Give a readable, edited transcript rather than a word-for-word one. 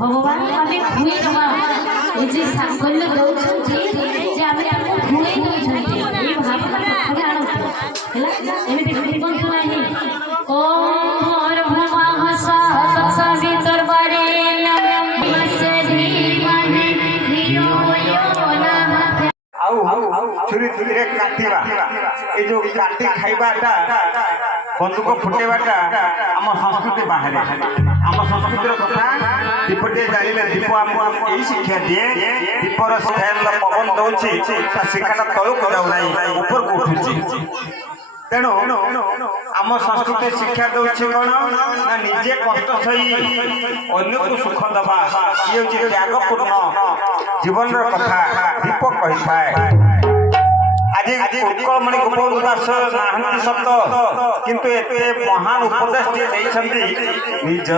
ভগবান আমি খুঁয়ে দেবা এই যে সাফল্য দৌଛନ୍ତି যে আমি তাকে খুঁয়ে দৌଛନ୍ତି এই ভাবটা প্রথমে আনো ହେଲା ଏମିତି ଭୁଲନ୍ତୁ ନାହିଁ ଓମ୍ ଭୂର୍ଭୁବଃ ସ୍ୱଃ ତତ୍ସବିତୁର୍ବରେଣ୍ୟଂ ଭର୍ଗୋ ଧୀମହି ଧିୟୋ ୟୋ ନଃ। ଛୁରୀ ଛୁରୀରେ କାଟିବା ଏ ଯୋଉ କାଟି ଖାଇବାଟା ବନ୍ଧୁକ ଫୁଟେଇବାଟା ଆମ ସଂସ୍କୃତି ବାହାରେ ଆମ ସଂସ୍କୃତିର କଥା ଦୀପଟିଏ ଜାଳିଲେ ଦୀପ ଆମକୁ ଏଇ ଶିକ୍ଷା ଦିଏ ଦୀପର ଫ୍ୟାନ୍ର ପବନ ଦଉଛି ତା ଶିଖାଟା ତଳକୁ ଯାଉନାହିଁ ଉପରକୁ ଉଠୁଛି। ତେଣୁ ଆମ ସଂସ୍କୃତି ଶିକ୍ଷା ଦଉଛି କଣ ନା ନିଜେ କଷ୍ଟ ସହି ଅନ୍ୟକୁ ସୁଖ ଦେବା ଇଏ ହେଉଛି ତ୍ୟାଗପୂର୍ଣ୍ଣ ଜୀବନର କଥା ଦୀପ କହିଥାଏ। ଆଜି ଉତ୍କଳମଣି ଗୋପବନ୍ଧୁ ଦାସ ନାହାନ୍ତି ସତ କିନ୍ତୁ ଏତେ ମହାନ ଉପଦେଶଟିଏ ଦେଇଛନ୍ତି ନିଜ